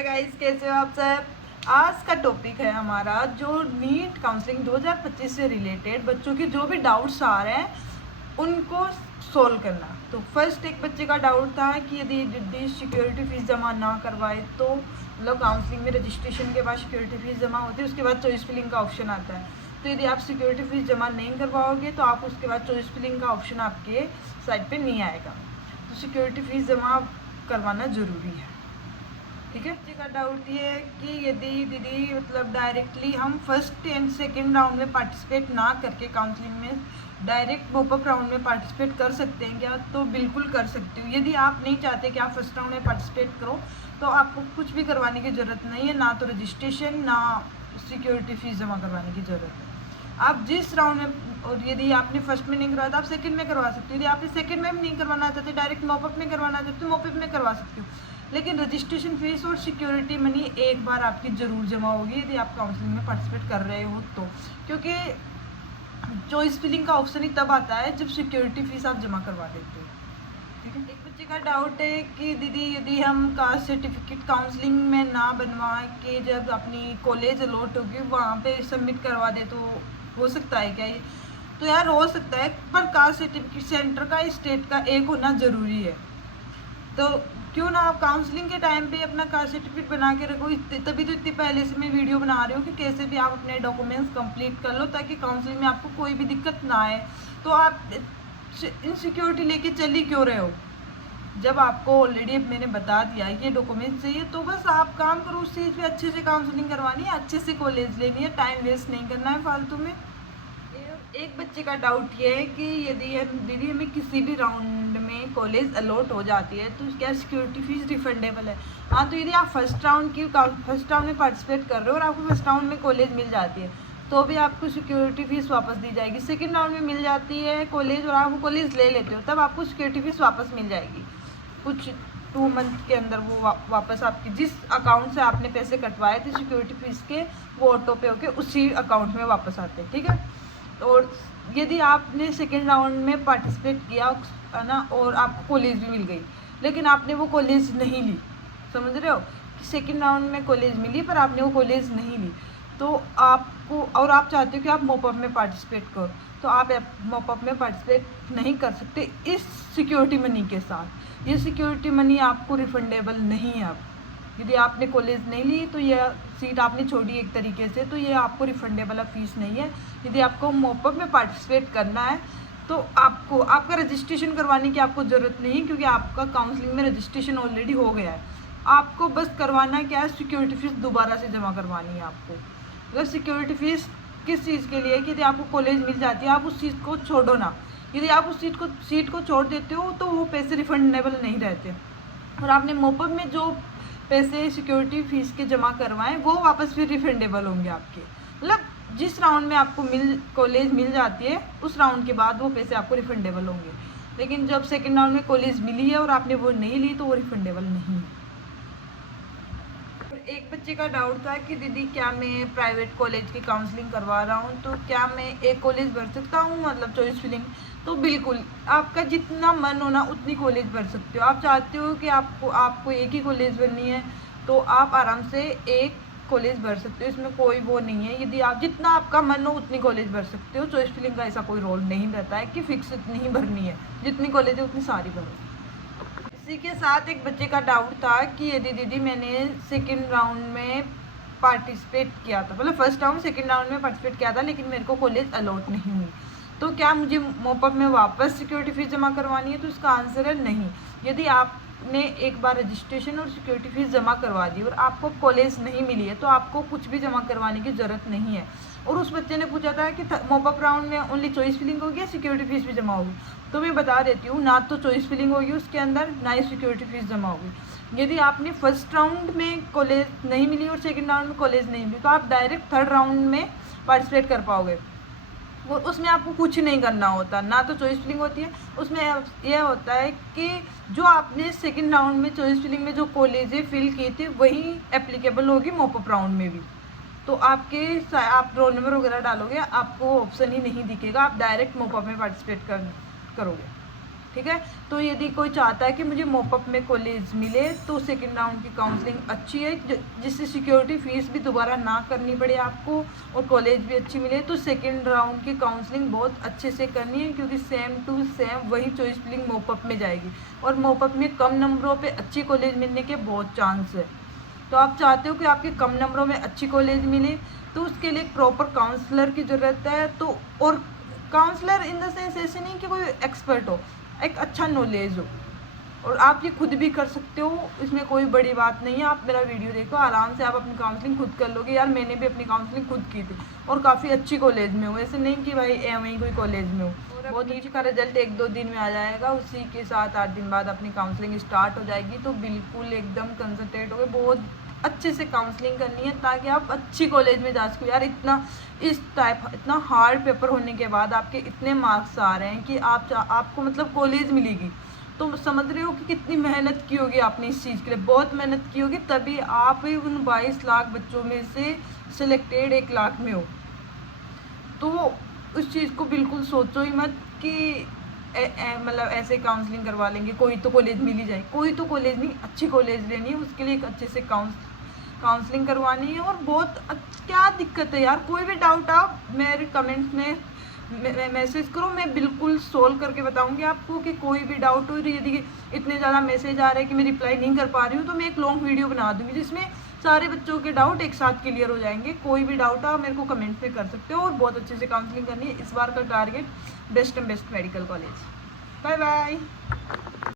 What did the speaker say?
Hi guys, कैसे हो आप सब। आज का टॉपिक है हमारा जो नीट काउंसलिंग 2025 से रिलेटेड बच्चों के जो भी डाउट्स आ रहे हैं उनको सोल्व करना। तो फर्स्ट एक बच्चे का डाउट था कि यदि सिक्योरिटी फीस जमा ना करवाए तो मतलब काउंसलिंग में रजिस्ट्रेशन के बाद सिक्योरिटी फीस जमा होती है, उसके बाद चॉइस फिलिंग का ऑप्शन आता है। तो यदि आप सिक्योरिटी फीस जमा नहीं करवाओगे तो आप उसके बाद चॉइस फिलिंग का ऑप्शन आपके साइट पे नहीं आएगा। तो सिक्योरिटी फीस जमा करवाना ज़रूरी है। ठीक है। बच्चे का डाउट ये है कि यदि दीदी मतलब डायरेक्टली हम फर्स्ट एंड सेकेंड राउंड में पार्टिसिपेट ना करके काउंसलिंग में डायरेक्ट पॉपअप राउंड में पार्टिसिपेट कर सकते हैं क्या? तो बिल्कुल कर सकते हो। यदि आप नहीं चाहते कि आप फर्स्ट राउंड में पार्टिसिपेट करो तो आपको कुछ भी करवाने की ज़रूरत नहीं है, ना तो रजिस्ट्रेशन ना सिक्योरिटी फीस जमा करवाने की ज़रूरत है। आप जिस राउंड में, और यदि आपने फर्स्ट में नहीं करवाया तो आप सेकंड में करवा सकते हो। यदि आपने सेकंड में भी नहीं करवाना चाहते, डायरेक्ट मॉपअप में करवाना चाहते हो, मॉपअप में करवा सकते हो। लेकिन रजिस्ट्रेशन फीस और सिक्योरिटी मनी एक बार आपकी ज़रूर जमा होगी यदि आप काउंसलिंग में पार्टिसिपेट कर रहे हो तो, क्योंकि चॉइस फिलिंग का ऑप्शन ही तब आता है जब सिक्योरिटी फीस आप जमा करवा देते हो। ठीक है। एक बच्चे का डाउट है कि दीदी यदि हम कास्ट सर्टिफिकेट काउंसलिंग में ना बनवा के जब अपनी कॉलेज अलॉट होगी वहाँ पे सबमिट करवा दे तो हो सकता है क्या ये? तो यार हो सकता है, पर कास्ट सर्टिफिकेट सेंटर का स्टेट का एक होना ज़रूरी है। तो क्यों ना आप काउंसलिंग के टाइम पे अपना कास्ट सर्टिफिकेट बना के रखो। तभी तो इतनी पहले से मैं वीडियो बना रही हूँ कि कैसे भी आप अपने डॉक्यूमेंट्स कंप्लीट कर लो ताकि काउंसलिंग में आपको कोई भी दिक्कत ना आए। तो आप इनसिक्योरिटी लेके चल ही क्यों रहे हो जब आपको ऑलरेडी मैंने बता दिया है कि डॉक्यूमेंट चाहिए। तो बस आप काम करो उस चीज़ पे, अच्छे से काउंसलिंग करवानी है, अच्छे से कॉलेज लेनी है, टाइम वेस्ट नहीं करना है फालतू में। एक बच्चे का डाउट ये है कि यदि दीदी हमें किसी भी राउंड में कॉलेज अलॉट हो जाती है तो क्या सिक्योरिटी फीस रिफंडेबल है? हाँ, तो यदि आप फर्स्ट राउंड में पार्टिसिपेट कर रहे हो और आपको फर्स्ट राउंड में कॉलेज मिल जाती है तो भी आपको सिक्योरिटी फीस वापस दी जाएगी। सेकेंड राउंड में मिल जाती है कॉलेज और आप कॉलेज ले लेते हो तब आपको सिक्योरिटी फीस वापस मिल जाएगी कुछ 2 मंथ के अंदर। वो वापस आपकी जिस अकाउंट से आपने पैसे कटवाए थे सिक्योरिटी फीस के वो ऑटो पे होके उसी अकाउंट में वापस आते हैं। ठीक है। और यदि आपने सेकेंड राउंड में पार्टिसिपेट किया है ना और आपको कॉलेज भी मिल गई लेकिन आपने वो कॉलेज नहीं ली, समझ रहे हो कि सेकेंड राउंड में कॉलेज मिली पर आपने वो कॉलेज नहीं ली, तो आपको और आप चाहते हो कि आप मॉपअप में पार्टिसिपेट करो तो आप मॉपअप में पार्टिसिपेट नहीं कर सकते इस सिक्योरिटी मनी के साथ। ये सिक्योरिटी मनी आपको रिफंडेबल नहीं है। अब यदि आपने कॉलेज नहीं ली तो यह सीट आपने छोड़ी एक तरीके से, तो ये आपको रिफंडेबल फीस नहीं है। यदि आपको मॉपअप में पार्टिसिपेट करना है तो आपको आपका रजिस्ट्रेशन करवाने की आपको ज़रूरत नहीं, क्योंकि आपका काउंसलिंग में रजिस्ट्रेशन ऑलरेडी हो गया है। आपको बस करवाना क्या है, सिक्योरिटी फीस दोबारा से जमा करवानी है आपको। अगर सिक्योरिटी फीस किस चीज़ के लिए कि यदि आपको कॉलेज मिल जाती है आप उस चीज़ को छोड़ो ना। यदि आप उस सीट को छोड़ देते हो तो वो पैसे रिफंडेबल नहीं रहते, और आपने मॉपअप में जो पैसे सिक्योरिटी फीस के जमा करवाएं वो वापस फिर रिफंडेबल होंगे आपके। मतलब जिस राउंड में आपको कॉलेज मिल जाती है उस राउंड के बाद वो पैसे आपको रिफंडेबल होंगे। लेकिन जब सेकेंड राउंड में कॉलेज मिली है और आपने वो नहीं ली तो वो रिफंडेबल नहीं है। एक बच्चे का डाउट था कि दीदी क्या मैं प्राइवेट कॉलेज की काउंसलिंग करवा रहा हूँ तो क्या मैं एक कॉलेज भर सकता हूँ, मतलब चॉइस फिलिंग? तो बिल्कुल आपका जितना मन होना उतनी कॉलेज भर सकते हो। आप चाहते हो कि आपको एक ही कॉलेज भरनी है तो आप आराम से एक कॉलेज भर सकते हो, इसमें कोई वो नहीं है। यदि आप जितना आपका मन हो उतनी कॉलेज भर सकते हो। चॉइस फिलिंग का ऐसा कोई रोल नहीं रहता है कि फिक्स इतनी ही भरनी है, जितनी कॉलेज है उतनी सारी भरो। इसी के साथ एक बच्चे का डाउट था कि यदि दीदी मैंने सेकेंड राउंड में पार्टिसिपेट किया था, मतलब फर्स्ट राउंड सेकेंड राउंड में पार्टिसिपेट किया था लेकिन मेरे को कॉलेज अलॉट नहीं हुई, तो क्या मुझे मॉपअप में वापस सिक्योरिटी फीस जमा करवानी है? तो इसका आंसर है नहीं। यदि आपने एक बार रजिस्ट्रेशन और सिक्योरिटी फीस जमा करवा दी और आपको कॉलेज नहीं मिली है तो आपको कुछ भी जमा करवाने की ज़रूरत नहीं है। और उस बच्चे ने पूछा था कि मॉपअप राउंड में ओनली चॉइस फिलिंग होगी या सिक्योरिटी फीस भी जमा होगी? तो मैं बता देती हूँ, ना तो चॉइस फिलिंग होगी उसके अंदर ना ही सिक्योरिटी फीस जमा होगी। यदि आपने फर्स्ट राउंड में कॉलेज नहीं मिली और सेकेंड राउंड में कॉलेज नहीं मिली तो आप डायरेक्ट थर्ड राउंड में पार्टिसिपेट कर पाओगे। और उसमें आपको कुछ नहीं करना होता, ना तो चॉइस फिलिंग होती है। उसमें यह होता है कि जो आपने सेकंड राउंड में चॉइस फिलिंग में जो कॉलेजें फिल की थी वही एप्लीकेबल होगी मॉपअप राउंड में भी। तो आप रोल नंबर वगैरह डालोगे आपको ऑप्शन ही नहीं दिखेगा, आप डायरेक्ट मॉपअप में पार्टिसिपेट करोगे। ठीक है। तो यदि कोई चाहता है कि मुझे मोपअप में कॉलेज मिले तो सेकंड राउंड की काउंसलिंग अच्छी है, जिससे सिक्योरिटी फ़ीस भी दोबारा ना करनी पड़े आपको और कॉलेज भी अच्छी मिले। तो सेकंड राउंड की काउंसलिंग बहुत अच्छे से करनी है, क्योंकि सेम टू सेम वही चॉइस फिलिंग मोपअप में जाएगी और मोपअप में कम नंबरों पे अच्छी कॉलेज मिलने के बहुत चांस है। तो आप चाहते हो कि आपके कम नंबरों में अच्छी कॉलेज मिले, तो उसके लिए एक प्रॉपर काउंसलर की ज़रूरत है। तो और काउंसलर इन द सेंस ऐसे नहीं कि कोई एक्सपर्ट हो, एक अच्छा नॉलेज हो, और आप ये खुद भी कर सकते हो, इसमें कोई बड़ी बात नहीं है। आप मेरा वीडियो देखो, आराम से आप अपनी काउंसलिंग खुद कर लोगे। यार मैंने भी अपनी काउंसलिंग खुद की थी और काफ़ी अच्छी कॉलेज में हूँ, ऐसे नहीं कि भाई वहीं कोई कॉलेज में हूँ। बहुत नीट का रिजल्ट 1-2 दिन में आ जाएगा, उसी के साथ 8 दिन बाद अपनी काउंसलिंग स्टार्ट हो जाएगी। तो बिल्कुल एकदम कंसंट्रेट हो गए, बहुत अच्छे से काउंसलिंग करनी है ताकि आप अच्छी कॉलेज में जा सको। यार इतना हार्ड पेपर होने के बाद आपके इतने मार्क्स आ रहे हैं कि आपको मतलब कॉलेज मिलेगी, तो समझ रहे हो कि कितनी मेहनत की होगी आपने इस चीज़ के लिए, बहुत मेहनत की होगी, तभी आप ही उन 22 लाख बच्चों में से सिलेक्टेड 1 लाख में हो। तो उस चीज़ को बिल्कुल सोचो ही मत कि मतलब ऐसे काउंसलिंग करवा लेंगे, कोई तो कॉलेज मिल ही जाए। कोई तो कॉलेज नहीं, अच्छी कॉलेज लेनी है, उसके लिए एक अच्छे से काउंसलिंग करवानी है। और क्या दिक्कत है यार, कोई भी डाउट आप मेरे कमेंट्स में मैसेज करो, मैं बिल्कुल सोल्व करके बताऊंगी आपको कि कोई भी डाउट हो। यदि इतने ज़्यादा मैसेज आ रहे हैं कि मैं रिप्लाई नहीं कर पा रही हूँ, तो मैं एक लॉन्ग वीडियो बना दूँगी जिसमें सारे बच्चों के डाउट एक साथ क्लियर हो जाएंगे। कोई भी डाउट आप मेरे को कमेंट में कर सकते हो, और बहुत अच्छे से काउंसलिंग करनी है। इस बार का target best and best medical college. Bye bye.